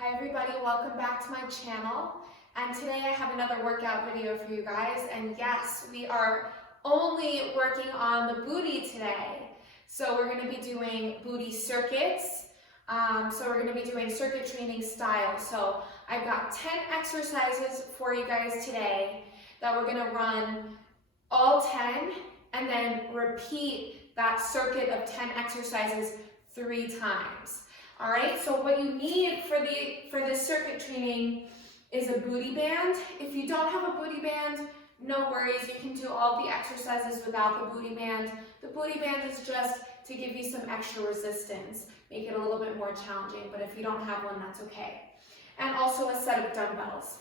Hi everybody, welcome back to my channel. And today I have another workout video for you guys. And yes, we are only working on the booty today. So we're going to be doing booty circuits. So we're going to be doing circuit training style. So I've got 10 exercises for you guys today that we're going to run all 10 and then repeat that circuit of 10 exercises 3 times. All right, so what you need for this circuit training is a booty band. If you don't have a booty band, no worries, you can do all the exercises without the booty band. The booty band is just to give you some extra resistance, make it a little bit more challenging, but if you don't have one, that's okay. And also a set of dumbbells.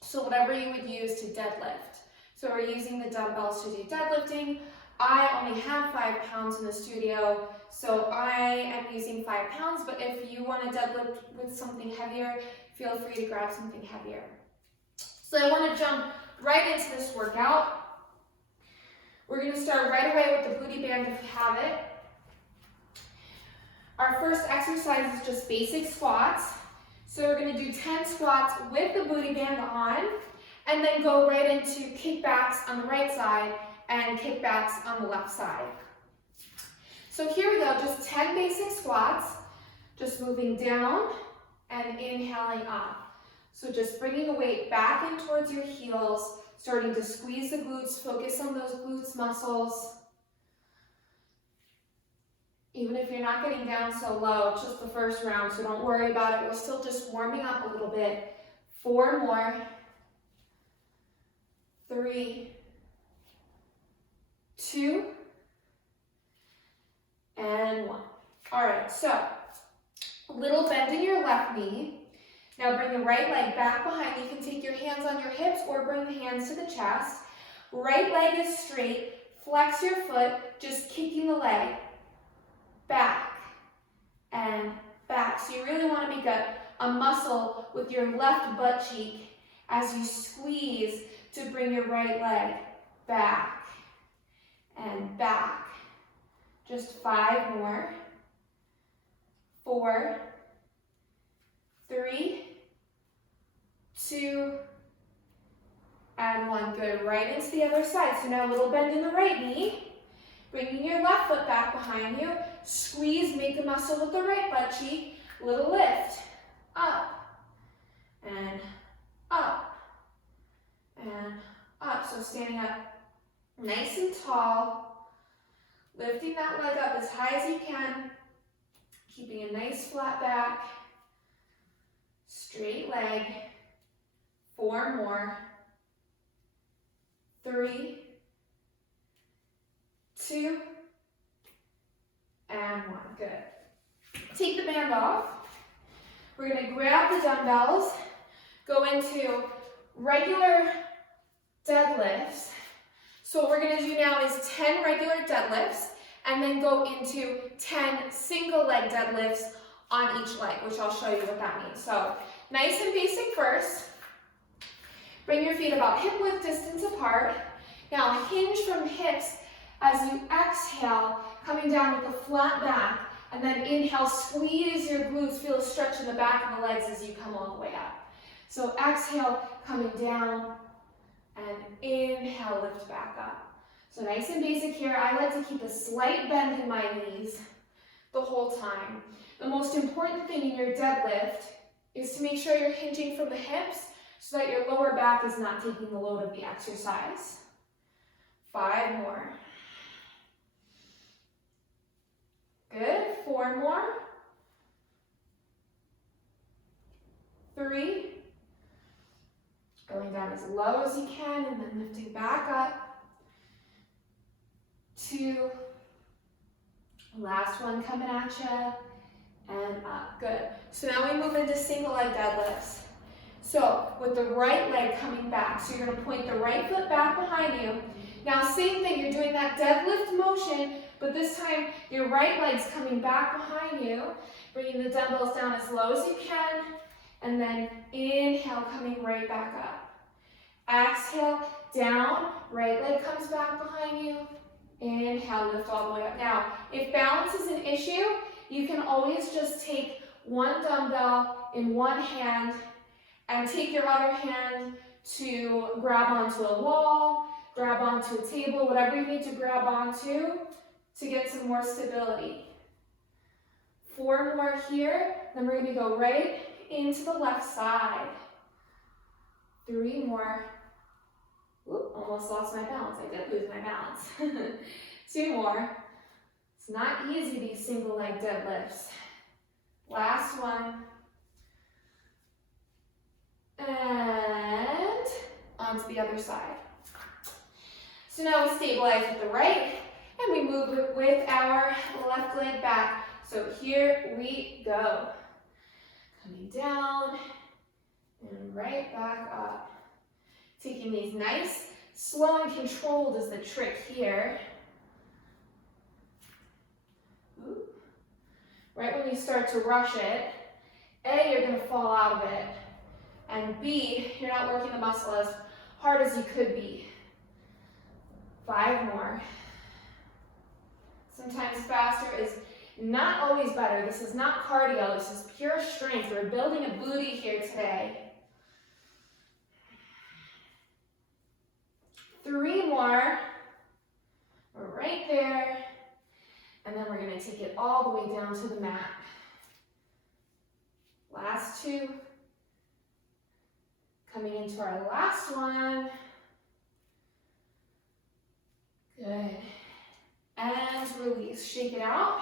So whatever you would use to deadlift. So we're using the dumbbells to do deadlifting. I only have 5 pounds in the studio, so I am using 5 pounds, but if you want to deadlift with something heavier, feel free to grab something heavier. So I want to jump right into this workout. We're going to start right away with the booty band if you have it. Our first exercise is just basic squats. So we're going to do 10 squats with the booty band on, and then go right into kickbacks on the right side and kickbacks on the left side. So here we go, just 10 basic squats, just moving down and inhaling up. So just bringing the weight back in towards your heels, starting to squeeze the glutes, focus on those glutes muscles. Even if you're not getting down so low, it's just the first round, so don't worry about it. We're still just warming up a little bit. 4 more. 3, 2, and 1. All right, so a little bend in your left knee. Now bring the right leg back behind. You can take your hands on your hips or bring the hands to the chest. Right leg is straight. Flex your foot, just kicking the leg back and back. So you really want to make a muscle with your left butt cheek as you squeeze to bring your right leg back and back. Just 5 more. 4, 3, 2, and 1. Good. Right into the other side. So now a little bend in the right knee. Bringing your left foot back behind you. Squeeze, make a muscle with the right butt cheek. Little lift. Up and up and up. So standing up nice and tall. Lifting that leg up as high as you can. Keeping a nice flat back. Straight leg. 4 more. 3, 2, and 1. Good. Take the band off. We're going to grab the dumbbells, go into regular deadlifts. So what we're going to do now is 10 regular deadlifts and then go into 10 single leg deadlifts on each leg, which I'll show you what that means. So nice and basic first. Bring your feet about hip width distance apart. Now hinge from hips as you exhale, coming down with a flat back, and then inhale, squeeze your glutes, feel a stretch in the back of the legs as you come all the way up. So exhale, coming down, and inhale, lift back up. So nice and basic here. I like to keep a slight bend in my knees the whole time. The most important thing in your deadlift is to make sure you're hinging from the hips so that your lower back is not taking the load of the exercise. 5 more. Good. 4 more. 3. Going down as low as you can and then lifting back up. 2. Last one coming at you. And up. Good. So now we move into single leg deadlifts. So with the right leg coming back. So you're going to point the right foot back behind you. Now same thing, you're doing that deadlift motion, but this time your right leg's coming back behind you. Bringing the dumbbells down as low as you can. And then inhale, coming right back up. Exhale, down, right leg comes back behind you. Inhale, lift all the way up. Now, if balance is an issue, you can always just take one dumbbell in one hand and take your other hand to grab onto a wall, grab onto a table, whatever you need to grab onto to get some more stability. 4 more here, then we're going to go right into the left side. 3 more. Oop, almost lost my balance. I did lose my balance. 2 more. It's not easy, these single leg deadlifts. Last one. And onto the other side. So now we stabilize with the right, and we move with our left leg back. So here we go. Coming down and right back up. Taking these nice, slow and controlled is the trick here. Ooh. Right when you start to rush it, A, you're going to fall out of it, and B, you're not working the muscle as hard as you could be. 5 more. Sometimes faster is not always better. This is not cardio, this is pure strength. We're building a booty here today. 3 more. We're right there. And then we're going to take it all the way down to the mat. Last 2. Coming into our last one. Good. And release. Shake it out.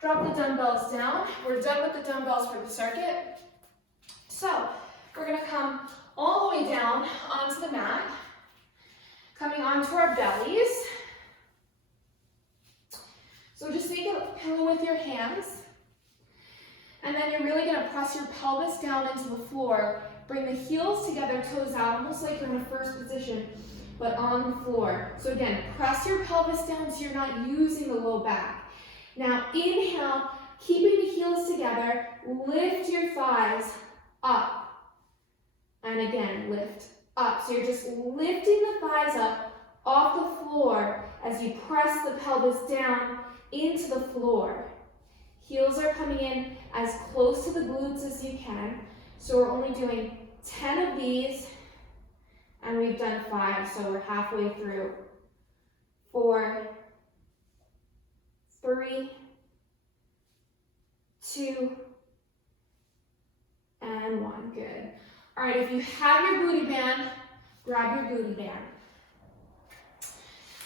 Drop the dumbbells down. We're done with the dumbbells for the circuit. So we're going to come all the way down onto the mat. Coming onto our bellies. So just make a pillow with your hands. And then you're really going to press your pelvis down into the floor. Bring the heels together, toes out, almost like you're in a first position, but on the floor. So again, press your pelvis down so you're not using the low back. Now inhale, keeping the heels together, lift your thighs up. And again, lift up. So you're just lifting the thighs up off the floor as you press the pelvis down into the floor. Heels are coming in as close to the glutes as you can. So we're only doing 10 of these, and we've done 5, so we're halfway through. 4, 3, 2, and 1. Good. All right, if you have your booty band, grab your booty band.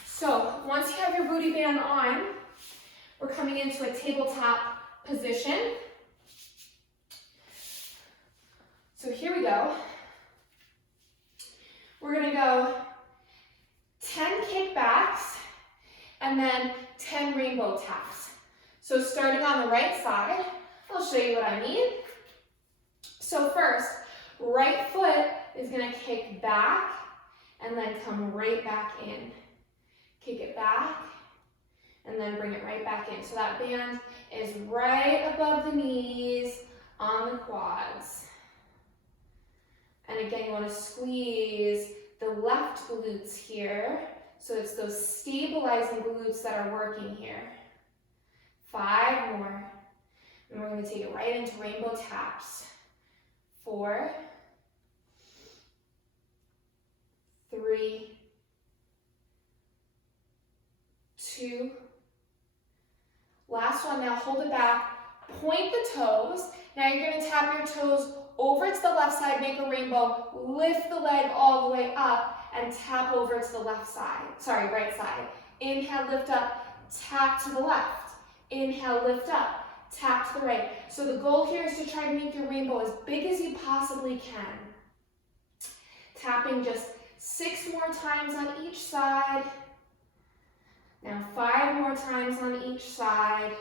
So once you have your booty band on, we're coming into a tabletop position. So here we go. We're going to go 10 kickbacks and then 10 rainbow taps. So starting on the right side, I'll show you what I mean. So first, right foot is going to kick back and then come right back in. Kick it back and then bring it right back in. So that band is right above the knees on the quads. And again, you want to squeeze the left glutes here. So it's those stabilizing glutes that are working here. 5 more. And we're going to take it right into rainbow taps. 4, 3, 2. Last one. Now hold it back. Point the toes. Now you're going to tap your toes over to the left side, make a rainbow, lift the leg all the way up, and tap over to the left side. Sorry, right side. Inhale, lift up, tap to the left. Inhale, lift up, tap to the right. So the goal here is to try to make your rainbow as big as you possibly can. Tapping just 6 more times on each side. Now 5 more times on each side.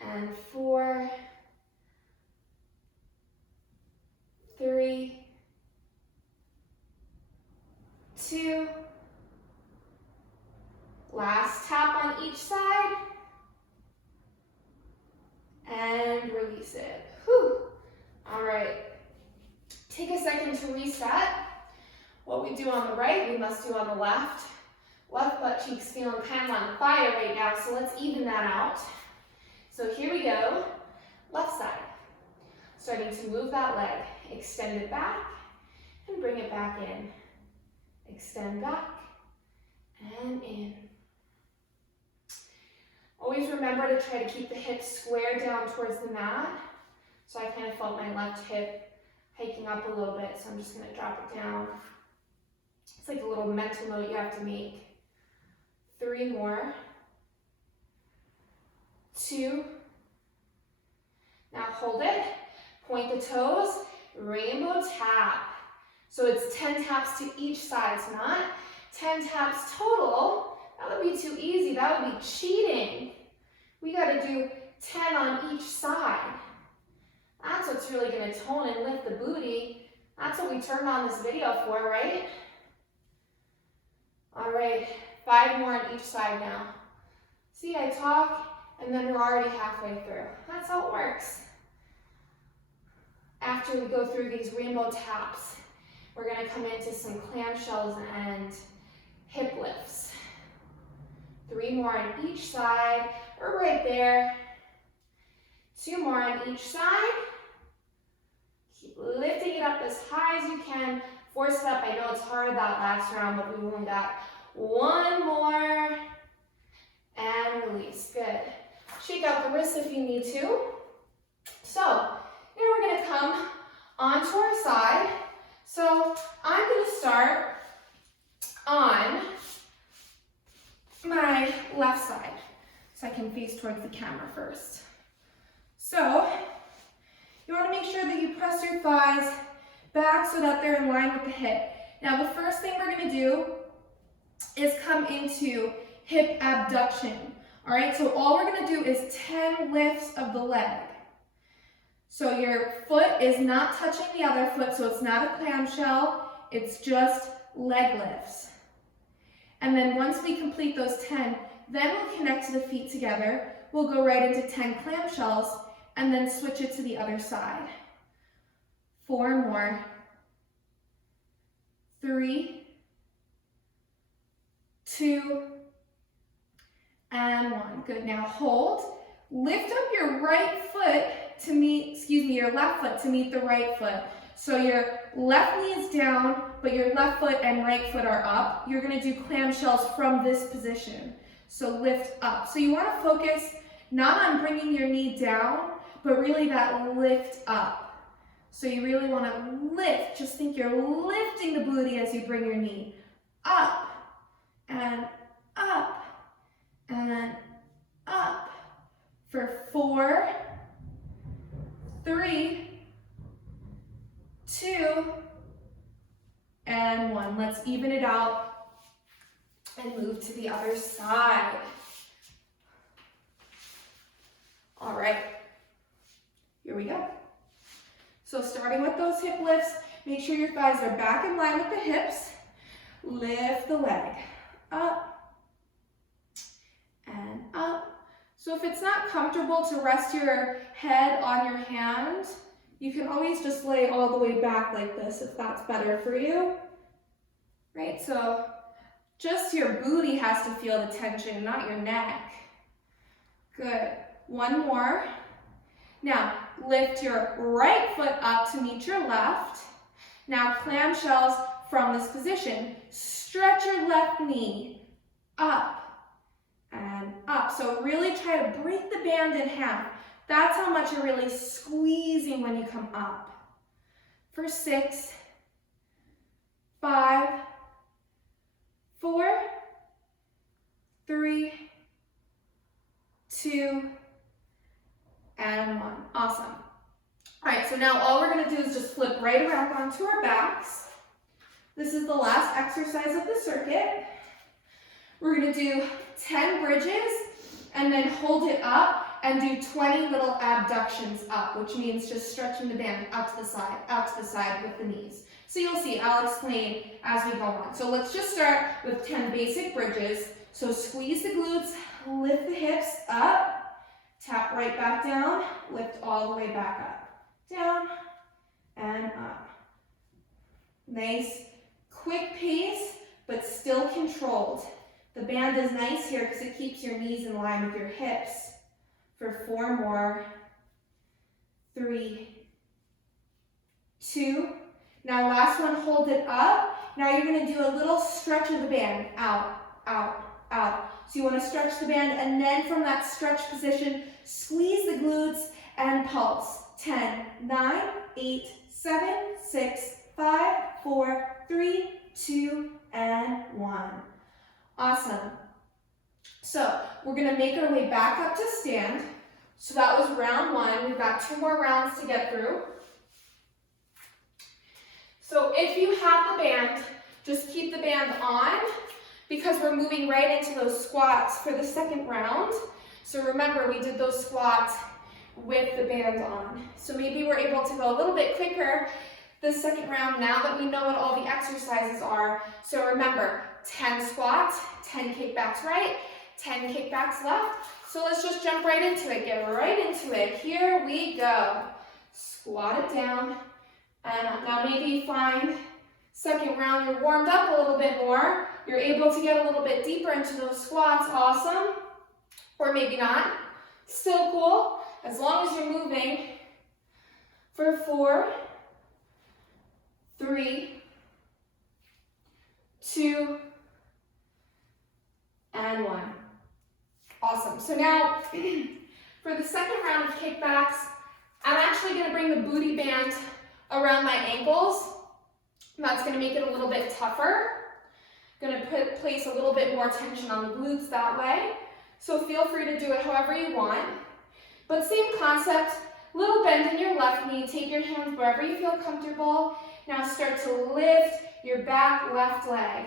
And 4, 3, 2. Last tap on each side. And release it. Whew. All right. Take a second to reset. What we do on the right, we must do on the left. Left butt cheek's feeling kind of on fire right now, so let's even that out. So here we go, left side. Starting to move that leg, extend it back and bring it back in. Extend back and in. Always remember to try to keep the hips square down towards the mat. So I kind of felt my left hip hiking up a little bit, so I'm just going to drop it down. It's like a little mental note you have to make. 3 more. 2. Now hold it. Point the toes. Rainbow tap. So it's 10 taps to each side. It's not 10 taps total. That would be too easy. That would be cheating. We got to do 10 on each side. That's what's really going to tone and lift the booty. That's what we turned on this video for, right? All right, 5 more on each side now. See, I talk, and then we're already halfway through. That's how it works. After we go through these rainbow taps, we're going to come into some clamshells and hip lifts. 3 more on each side. We're right there. 2 more on each side. Keep lifting it up as high as you can. Force it up. I know it's hard that last round, but we've only got 1 more. And release. Good. Shake out the wrists if you need to. So, now we're going to come onto our side. So, I'm going to start on my left side. So I can face towards the camera first. So, you want to make sure that you press your thighs back so that they're in line with the hip. Now the first thing we're going to do is come into hip abduction. Alright, so all we're going to do is 10 lifts of the leg. So your foot is not touching the other foot, so it's not a clamshell, it's just leg lifts. And then once we complete those 10, then we'll connect to the feet together. We'll go right into 10 clamshells and then switch it to the other side. 4 more. 3, 2, and 1. Good. Now hold. Lift up your right foot to meet, your left foot to meet the right foot. So your left knee is down, but your left foot and right foot are up. You're going to do clamshells from this position. So lift up. So you want to focus not on bringing your knee down, but really that lift up. So you really want to lift. Just think you're lifting the booty as you bring your knee up and up and up for 4, 3, 2, and 1. Let's even it out and move to the other side. All right, here we go. So starting with those hip lifts, make sure your thighs are back in line with the hips. Lift the leg up and up. So if it's not comfortable to rest your head on your hand, you can always just lay all the way back like this if that's better for you. Right, so just your booty has to feel the tension, not your neck. Good. 1 more. Now, lift your right foot up to meet your left. Now, clamshells from this position. Stretch your left knee up and up. So really try to break the band in half. That's how much you're really squeezing when you come up. For 6, 5, 4, 3, 2, and 1. Awesome. All right, so now all we're going to do is just flip right around onto our backs. This is the last exercise of the circuit. We're going to do 10 bridges and then hold it up and do 20 little abductions up, which means just stretching the band out to the side with the knees. So you'll see, I'll explain as we go on. So let's just start with 10 basic bridges. So squeeze the glutes, lift the hips up, tap right back down, lift all the way back up, down and up. Nice, quick pace, but still controlled. The band is nice here because it keeps your knees in line with your hips. for 4 more. 3, 2. Now last one, hold it up. Now you're gonna do a little stretch of the band. Out, out, out. So you wanna stretch the band, and then from that stretch position, squeeze the glutes and pulse. 10, 9, 8, 7, 6, 5, 4, 3, 2, and 1. Awesome. So we're gonna make our way back up to stand. So that was round 1. We've got 2 more rounds to get through. So if you have the band, just keep the band on because we're moving right into those squats for the second round. So remember, we did those squats with the band on. So maybe we're able to go a little bit quicker the second round now that we know what all the exercises are. So remember, 10 squats, 10 kickbacks right, 10 kickbacks left. So let's just jump right into it, get right into it. Here we go. Squat it down. And now maybe find second round, you're warmed up a little bit more. You're able to get a little bit deeper into those squats, awesome. Or maybe not, still cool, as long as you're moving. For 4, 3, 2, and 1. Awesome. So now, for the second round of kickbacks, I'm actually going to bring the booty band around my ankles. That's going to make it a little bit tougher. Going to place a little bit more tension on the glutes that way. So feel free to do it however you want. But same concept, little bend in your left knee. Take your hands wherever you feel comfortable. Now start to lift your back left leg.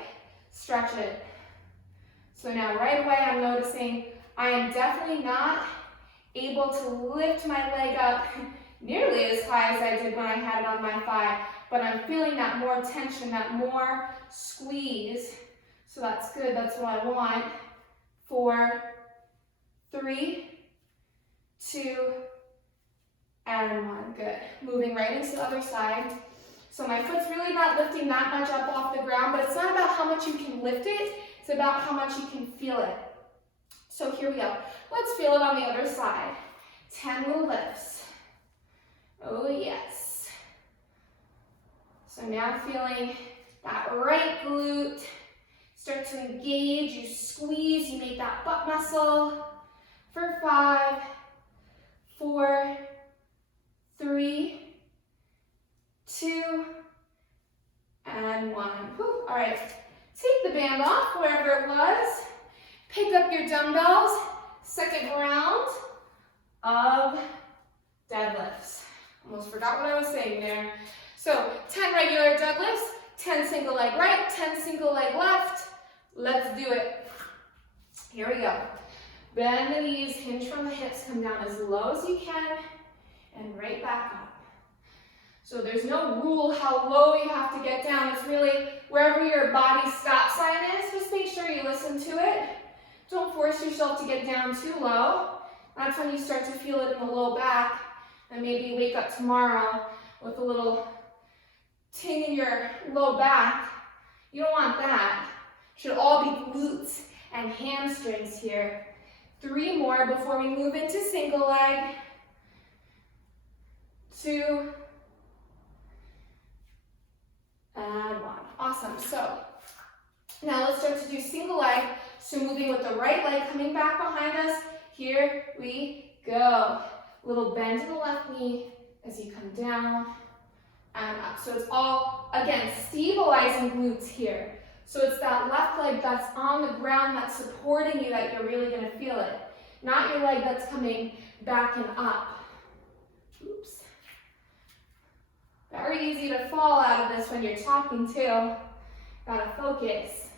Stretch it. So now right away I'm noticing I am definitely not able to lift my leg up nearly as high as I did when I had it on my thigh, but I'm feeling that more tension, that more squeeze. So that's good, that's what I want. 4, 3, 2, and 1, good. Moving right into the other side. So my foot's really not lifting that much up off the ground, but it's not about how much you can lift it, it's about how much you can feel it. So here we go. Let's feel it on the other side. 10 little lifts. Oh yes. So now feeling that right glute. Start to engage, you squeeze, you make that butt muscle. For 5, 4, 3, 2, and 1. Whew. All right, take the band off wherever it was. Pick up your dumbbells. Second round of deadlifts. Almost forgot what I was saying there. So 10 regular deadlifts, 10 single leg right, 10 single leg left. Let's do it. Here we go. Bend the knees, hinge from the hips, come down as low as you can, and right back up. So there's no rule how low you have to get down. It's really wherever your body stop sign is, just make sure you listen to it. Don't force yourself to get down too low. That's when you start to feel it in the low back, and maybe wake up tomorrow with a little ting in your low back. You don't want that. It should all be glutes and hamstrings here. 3 more before we move into single leg. 2, and 1. Awesome. So now let's start to do single leg. So moving with the right leg coming back behind us. Here we go. Little bend in the left knee as you come down and up. So it's all, again, stabilizing glutes here. So it's that left leg that's on the ground that's supporting you that you're really going to feel it. Not your leg that's coming back and up. Oops. Very easy to fall out of this when you're talking too. Gotta focus.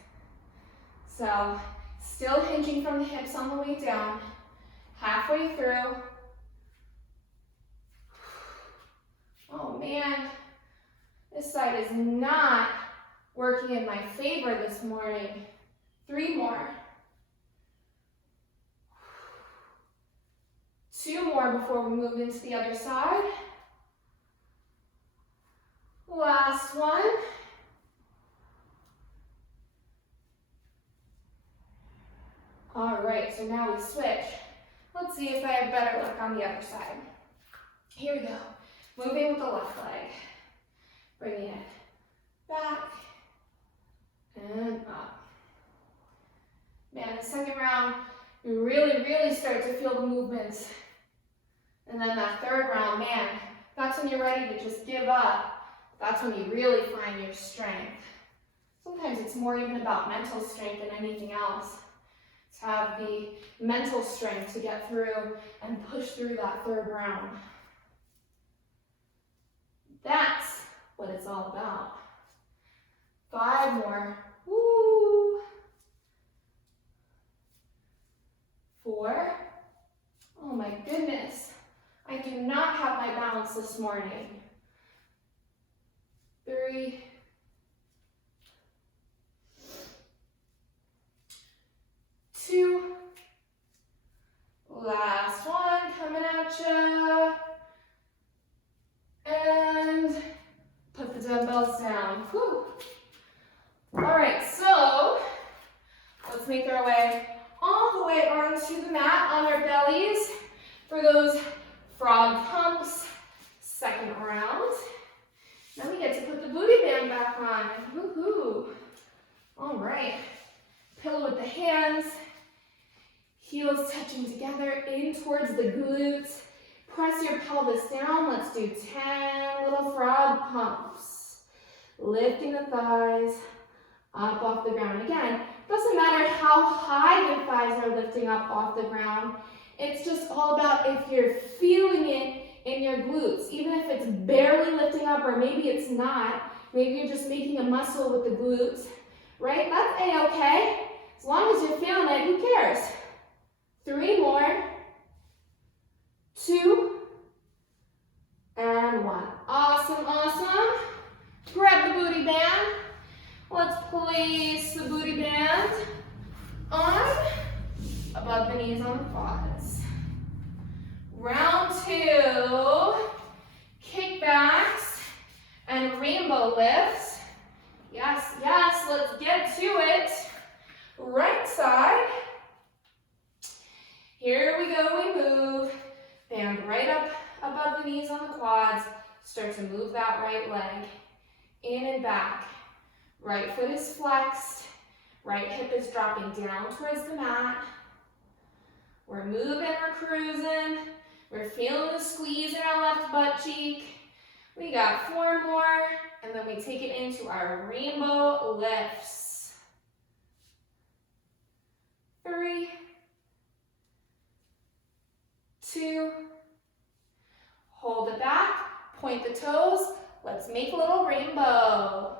So still hinging from the hips on the way down. Halfway through. Oh man, this side is not working in my favor this morning. 3 more. 2 more before we move into the other side. Last one. All right, so now we switch. Let's see if I have better luck on the other side. Here we go. Moving with the left leg. Bringing it back and up. Man, the second round, you really start to feel the movements. And then that third round, man, that's when you're ready to just give up. That's when you really find your strength. Sometimes it's more even about mental strength than anything else. To have the mental strength to get through and push through that third round. That's what it's all about. 5 more. Woo! 4. Oh my goodness. I do not have my balance this morning. 3. 2. Last one, coming at ya. And put the dumbbells down. Whew. All right, so let's make our way all the way onto the mat on our bellies for those frog pumps. Second round. Now we get to put the booty band back on. Woohoo! All right. Pillow with the hands. Heels touching together in towards the glutes. Press your pelvis down. Let's do 10 little frog pumps. Lifting the thighs up off the ground. Again, doesn't matter how high your thighs are lifting up off the ground. It's just all about if you're feeling it in your glutes. Even if it's barely lifting up or maybe it's not. Maybe you're just making a muscle with the glutes. Right? That's a-okay. As long as you're feeling it, who cares? 3 more. 2. And 1. Awesome, awesome. Grab the booty band. Let's place the booty band on above the knees on the quads. Round 2. Kickbacks and rainbow lifts. Yes, yes, let's get to it. Right side. Here we go, we move. Band right up above the knees on the quads. Start to move that right leg in and back. Right foot is flexed. Right hip is dropping down towards the mat. We're moving, we're cruising. We're feeling the squeeze in our left butt cheek. We got 4 more, and then we take it into our rainbow lifts. 3, 2, hold it back, point the toes. Let's make a little rainbow.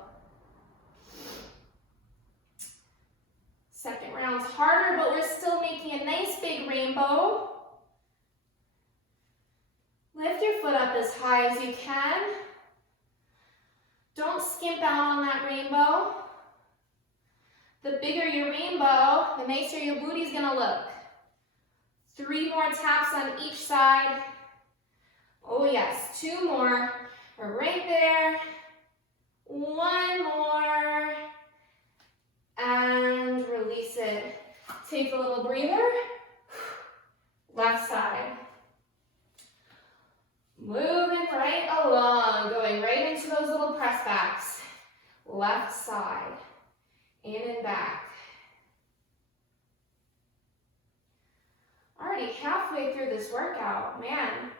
Second round's harder, but we're still making a nice big rainbow. Lift your foot up as high as you can. Don't skimp out on that rainbow. The bigger your rainbow, the nicer your booty's gonna look. 3 more taps on each side. Oh yes, 2 more. We're right there. 1 more. And release it. Take a little breather. Left side. Moving right along, going right into those little press backs. Left side, in and back. Already halfway through this workout. Man,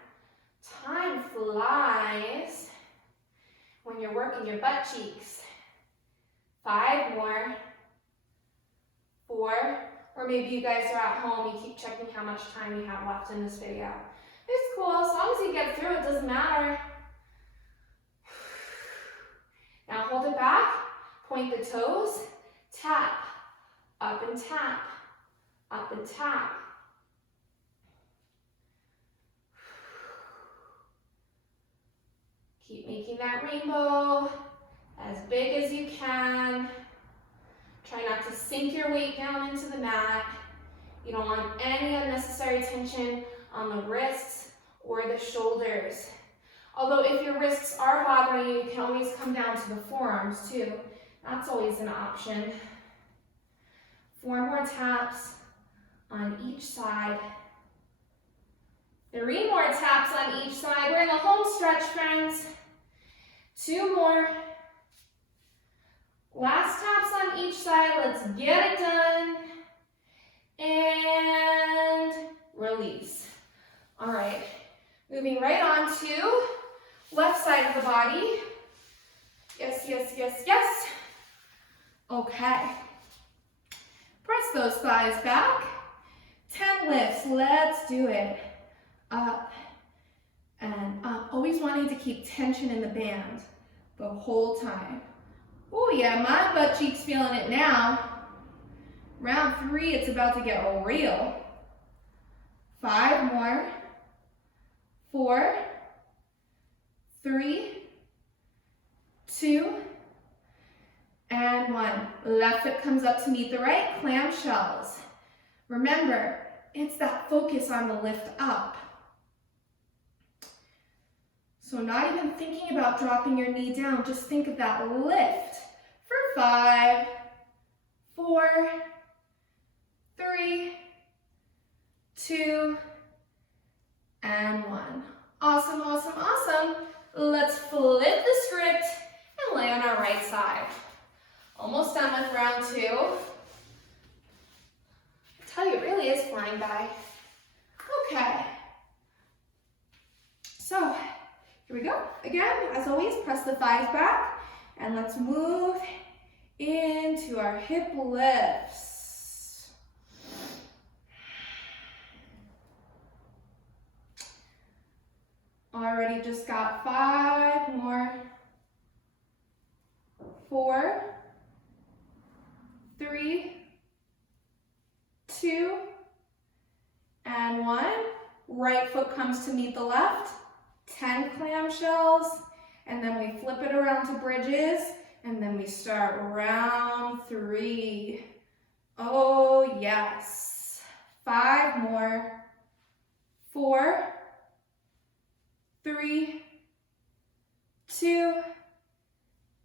time flies when you're working your butt cheeks. 5 more. 4, or maybe you guys are at home, you keep checking how much time you have left in this video. It's cool, as long as you get through, it doesn't matter. Now hold it back, point the toes, tap, up and tap, up and tap. Keep making that rainbow as big as you can. Try not to sink your weight down into the mat. You don't want any unnecessary tension on the wrists or the shoulders. Although if your wrists are bothering you, you can always come down to the forearms too. That's always an option. 4 more taps on each side. 3 more taps on each side. We're in the home stretch, friends. 2 more. Last taps on each side. Let's get it done. And release. All right. Moving right on to left side of the body. Yes, yes, yes, yes. Okay. Press those thighs back. 10 lifts. Let's do it. Up and up. Always wanting to keep tension in the band the whole time. Oh yeah, my butt cheek's feeling it now. Round 3, it's about to get real. 5 more. 4, 3, 2, and 1. Left foot comes up to meet the right, clamshells. Remember, it's that focus on the lift up. So not even thinking about dropping your knee down, just think of that lift for 5, 4, 3, 2, and 1. Awesome, awesome, awesome. Let's flip the script and lay on our right side. Almost done with round 2. I tell you, it really is flying by. Okay. So, here we go. Again, as always, press the thighs back and let's move into our hip lifts. Already just got 5 more. 4, 3, 2, and 1. Right foot comes to meet the left. 10 clamshells, and then we flip it around to bridges, and then we start round 3. Oh yes. 5 more. 4, 3, 2,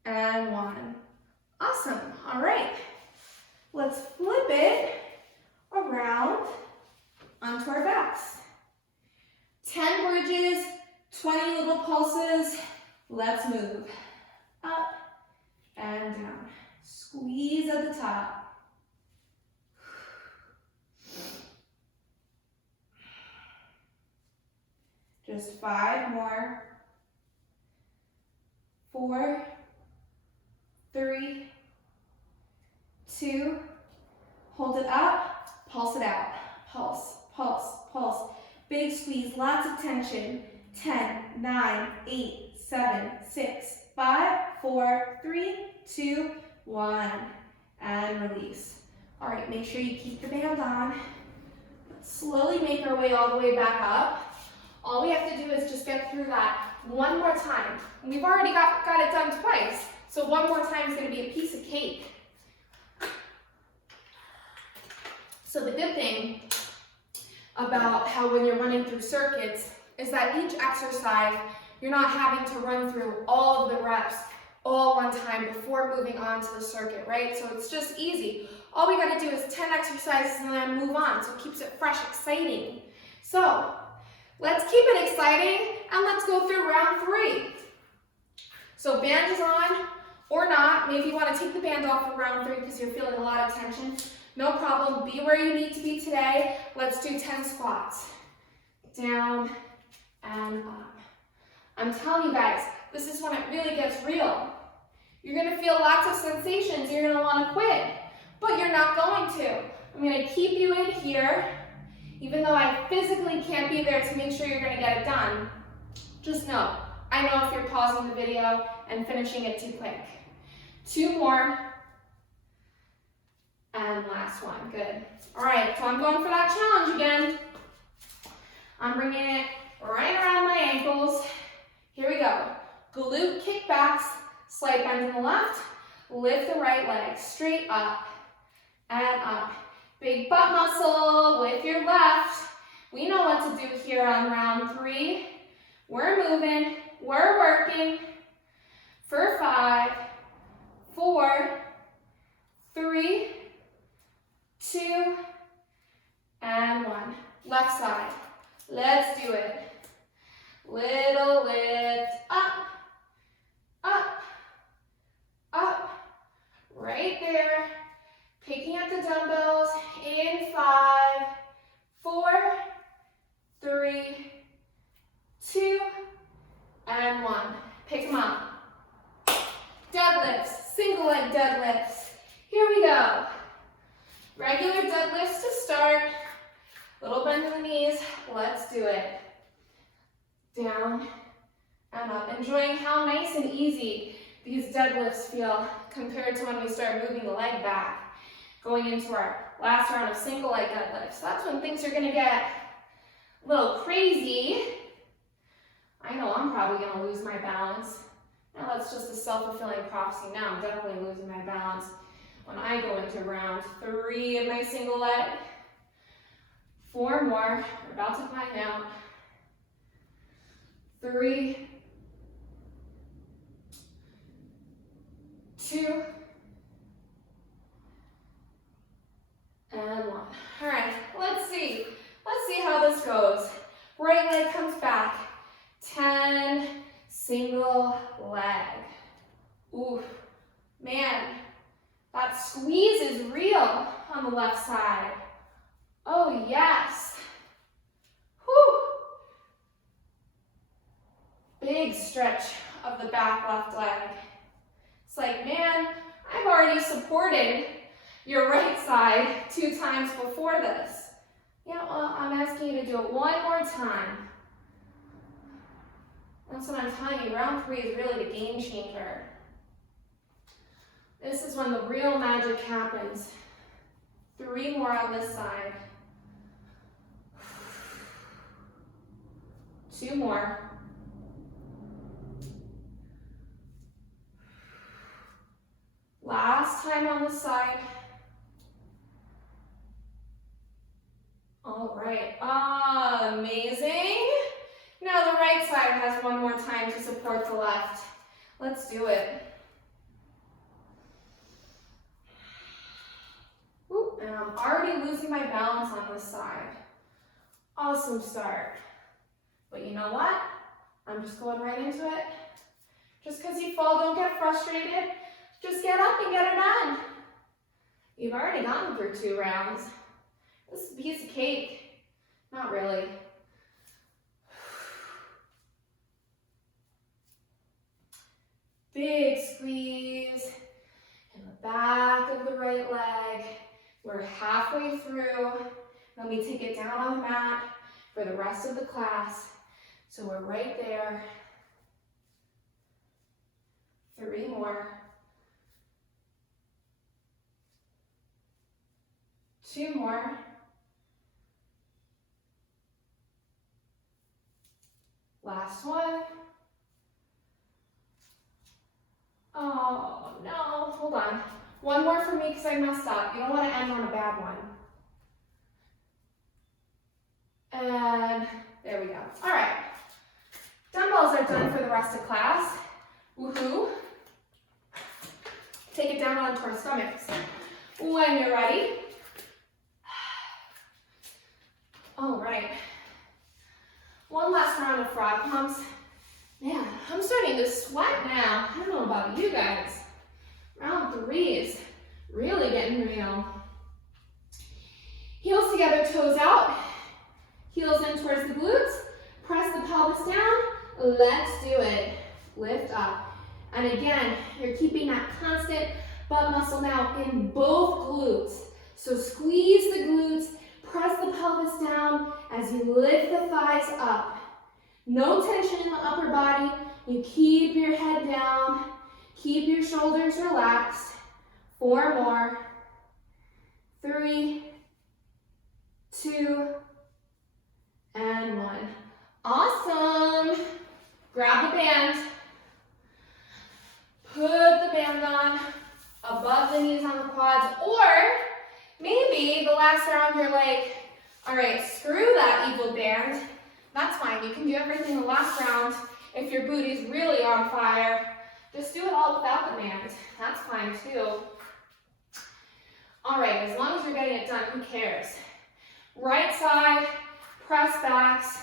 and 1. Awesome. All right. Let's flip it around onto our backs. 10 bridges, 20 little pulses. Let's move up and down. Squeeze at the top. Just 5 more. 4, 3, 2, hold it up, pulse it out. Pulse, pulse, pulse. Big squeeze, lots of tension. 10, 9, 8, 7, 6, 5, 4, 3, 2, 1, and release. All right, make sure you keep the band on. Let's slowly make our way all the way back up. All we have to do is just get through that one more time. And we've already got it done twice, so one more time is going to be a piece of cake. So the good thing about how when you're running through circuits is that each exercise, you're not having to run through all of the reps all one time before moving on to the circuit, right? So it's just easy. All we got to do is 10 exercises and then move on, so it keeps it fresh, exciting. So let's keep it exciting and let's go through round 3. So band is on or not. Maybe you want to take the band off for round 3 because you're feeling a lot of tension. No problem. Be where you need to be today. Let's do 10 squats. Down and up. I'm telling you guys, this is when it really gets real. You're going to feel lots of sensations. You're going to want to quit, but you're not going to. I'm going to keep you in here, even though I physically can't be there to make sure you're going to get it done. Just know, I know if you're pausing the video and finishing it too quick. 2 more. And last one, good. All right, so I'm going for that challenge again. I'm bringing it right around my ankles. Here we go. Glute kickbacks, slight bend in the left, lift the right leg, straight up and up. Big butt muscle with your left. We know what to do here on round 3. We're moving, we're working for 5, 4, 3, 2, and 1. Left side. Let's do it. Little lift, up, up, up, right there. Picking up the dumbbells in 5, 4, 3, 2, and 1. Pick them up. Deadlifts, single leg deadlifts. Here we go. Regular deadlifts to start. Little bend in the knees. Let's do it. Down and up. Enjoying how nice and easy these deadlifts feel compared to when we start moving the leg back. Going into our last round of single leg deadlifts. That's when things are gonna get a little crazy. I know I'm probably gonna lose my balance. Now that's just a self-fulfilling prophecy. Now I'm definitely losing my balance when I go into round 3 of my single leg. 4 more, we're about to find out. 3, 2, and 1. All right, let's see. Let's see how this goes. Right leg comes back. 10, single leg. Ooh, man, that squeeze is real on the left side. Oh, yes. Whew. Big stretch of the back left leg. It's like, man, I've already supported your right side 2 times before this. Yeah, well, I'm asking you to do it one more time. That's what I'm telling you, round 3 is really the game changer. This is when the real magic happens. 3 more on this side. 2 more. Last time on this side. All right, amazing. Now the right side has 1 more time to support the left. Let's do it. Ooh, and I'm already losing my balance on this side. Awesome start. But you know what? I'm just going right into it. Just because you fall, don't get frustrated. Just get up and get it done. You've already gotten through 2 rounds. This is a piece of cake. Not really. Big squeeze in the back of the right leg. We're halfway through. Then we take it down on the mat for the rest of the class. So we're right there. 3 more. 2 more. Last one. Oh, no, hold on. 1 more for me because I messed up. You don't want to end on a bad one. And there we go. All right. Dumbbells are done for the rest of class. Woohoo. Take it down onto our stomachs. When you're ready. All right. 1 last round of frog pumps. Man, I'm starting to sweat now. I don't know about you guys. Round 3 is really getting real. Heels together, toes out. Heels in towards the glutes. Press the pelvis down. Let's do it. Lift up. And again, you're keeping that constant butt muscle now in both glutes. So squeeze the glutes. Press the pelvis down as you lift the thighs up. No tension in the upper body. You keep your head down. Keep your shoulders relaxed. 4 more. 3, 2, and 1. Awesome. Grab the band. Put the band on above the knees on the quads, or maybe the last round you're like, all right, screw that evil band. That's fine. You can do everything the last round. If your booty's really on fire, just do it all without the band. That's fine too. All right, as long as you're getting it done, who cares? Right side, press backs,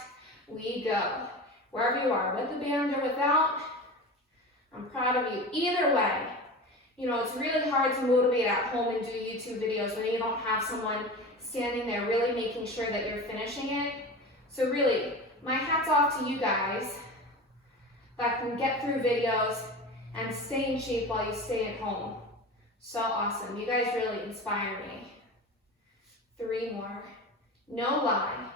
we go. Wherever you are, with the band or without, I'm proud of you. Either way, you know, it's really hard to motivate at home and do YouTube videos when you don't have someone standing there really making sure that you're finishing it. So really, my hat's off to you guys that can get through videos and stay in shape while you stay at home. So awesome. You guys really inspire me. 3 more. No lie.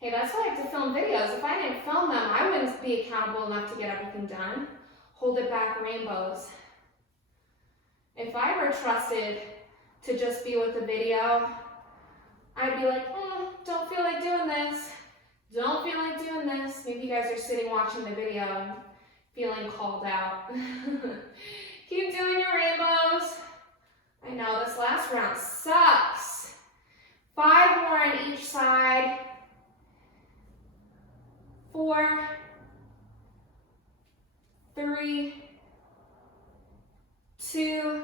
Hey, that's why I have to film videos. If I didn't film them, I wouldn't be accountable enough to get everything done. Hold it back, rainbows. If I were trusted to just be with the video, I'd be like, don't feel like doing this. Don't feel like doing this. Maybe you guys are sitting watching the video and feeling called out. Keep doing your rainbows. I know this last round sucks. 5 more on each side. 4, 3, 2,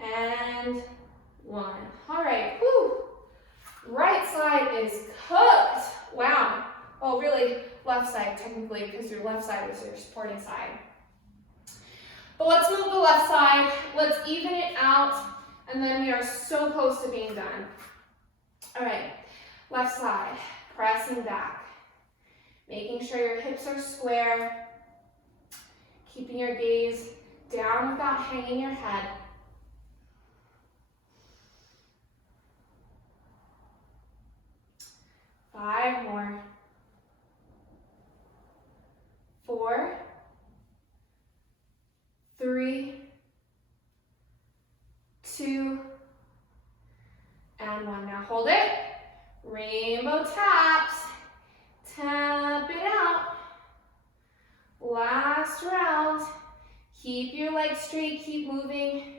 and 1. All right, whew. Right side is cooked. Wow. Well, really, left side technically, because your left side is your supporting side. But let's move the left side. Let's even it out, and then we are so close to being done. All right, left side, pressing back. Making sure your hips are square. Keeping your gaze down without hanging your head. Five more. 4, 3, 2, and 1. Now hold it. Rainbow taps. Tap it out. Last round. Keep your legs straight, keep moving.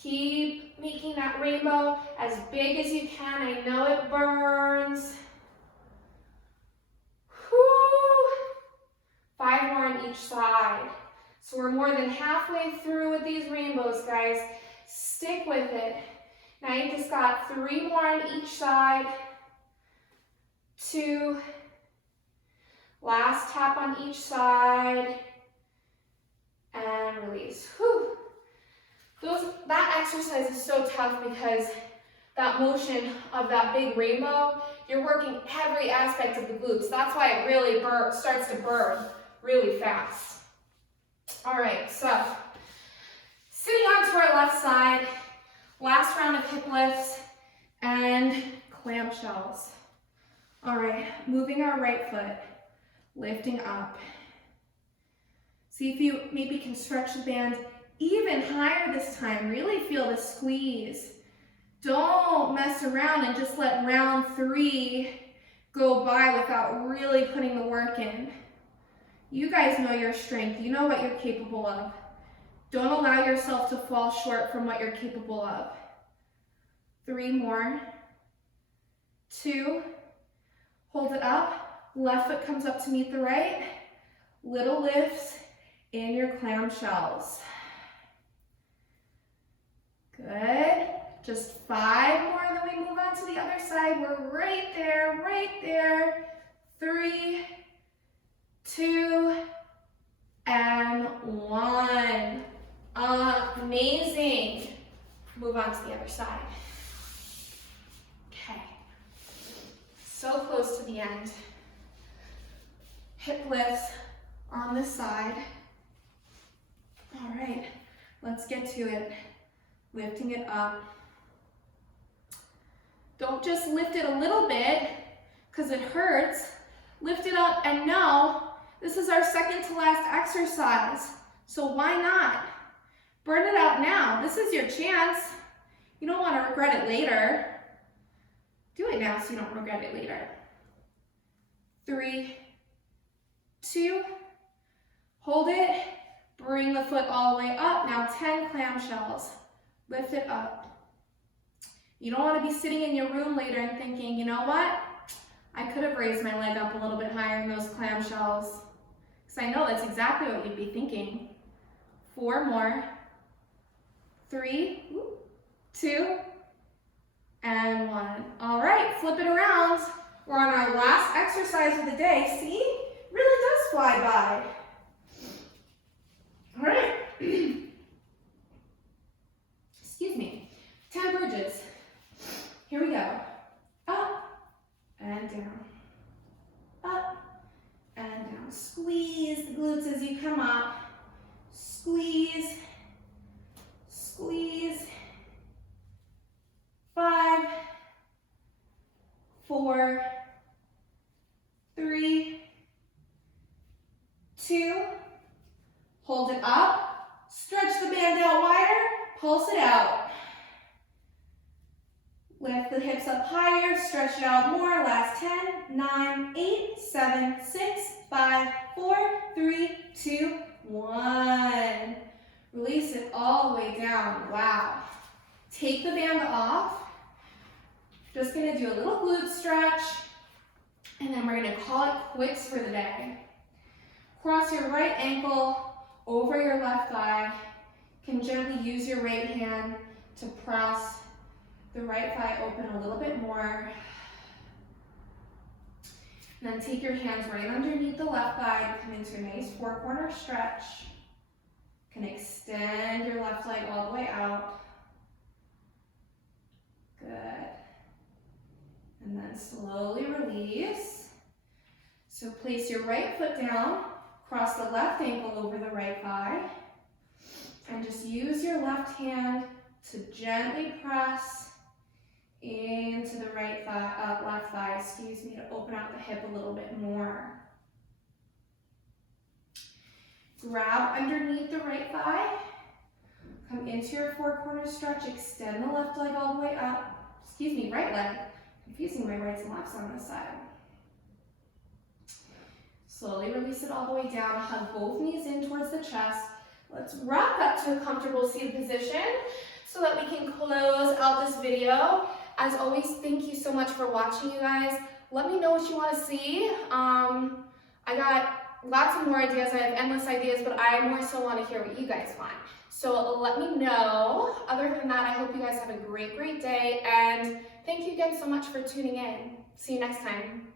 Keep making that rainbow as big as you can. I know it burns. Whew. 5 more on each side. So we're more than halfway through with these rainbows, guys. Stick with it. Now you just got 3 more on each side. 2. Last tap on each side. And release. Whew. That exercise is so tough because that motion of that big rainbow, you're working every aspect of the glutes. That's why it really starts to burn really fast. All right, so sitting onto our left side, last round of hip lifts and clamshells. All right, moving our right foot, lifting up. See if you maybe can stretch the band even higher this time. Really feel the squeeze. Don't mess around and just let round 3 go by without really putting the work in. You guys know your strength. You know what you're capable of. Don't allow yourself to fall short from what you're capable of. 3 more. 2. Hold it up. Left foot comes up to meet the right. Little lifts in your clamshells. Good. Just 5 more, and then we move on to the other side. We're right there, right there. 3, 2, and 1. Amazing. Move on to the other side. Okay. So close to the end. Hip lifts on this side. All right, let's get to it. Lifting it up. Don't just lift it a little bit because it hurts. Lift it up, and now this is our second to last exercise. So why not? Burn it out now. This is your chance. You don't want to regret it later. Do it now so you don't regret it later. 3, 2, hold it. Bring the foot all the way up. Now 10 clamshells. Lift it up. You don't want to be sitting in your room later and thinking, you know what? I could have raised my leg up a little bit higher in those clamshells. Because I know that's exactly what you'd be thinking. 4 more. 3, 2, and 1. All right, flip it around. We're on our last exercise of the day. See? Really does fly by. All right. Excuse me. 10 bridges. Here we go. Up and down. Up and down. Squeeze the glutes as you come up. Squeeze. Squeeze. 5, 4, 3, 2, hold it up, stretch the band out wider, pulse it out. Lift the hips up higher, stretch it out more, last 10, 9, 8, 7, 6, 5, 4, 3, 2, 1. Release it all the way down, wow. Take the band off. Just gonna do a little glute stretch, and then we're gonna call it quits for the day. Cross your right ankle over your left thigh. You can gently use your right hand to press the right thigh open a little bit more. And then take your hands right underneath the left thigh to come into a nice four-corner stretch. You can extend your left leg all the way out. Good. And then slowly release. So place your right foot down, cross the left ankle over the right thigh, and just use your left hand to gently press into the right thigh, left thigh, excuse me, to open out the hip a little bit more. Grab underneath the right thigh, come into your four-corner stretch, extend the left leg all the way up, right leg, confusing my rights and lefts on this side. Slowly release it all the way down, hug both knees in towards the chest. Let's rock up to a comfortable seated position so that we can close out this video. As always, thank you so much for watching, you guys. Let me know what you want to see. I got lots of more ideas. I have endless ideas, but I more so want to hear what you guys want. So let me know. Other than that, I hope you guys have a great, great day. And thank you again so much for tuning in. See you next time.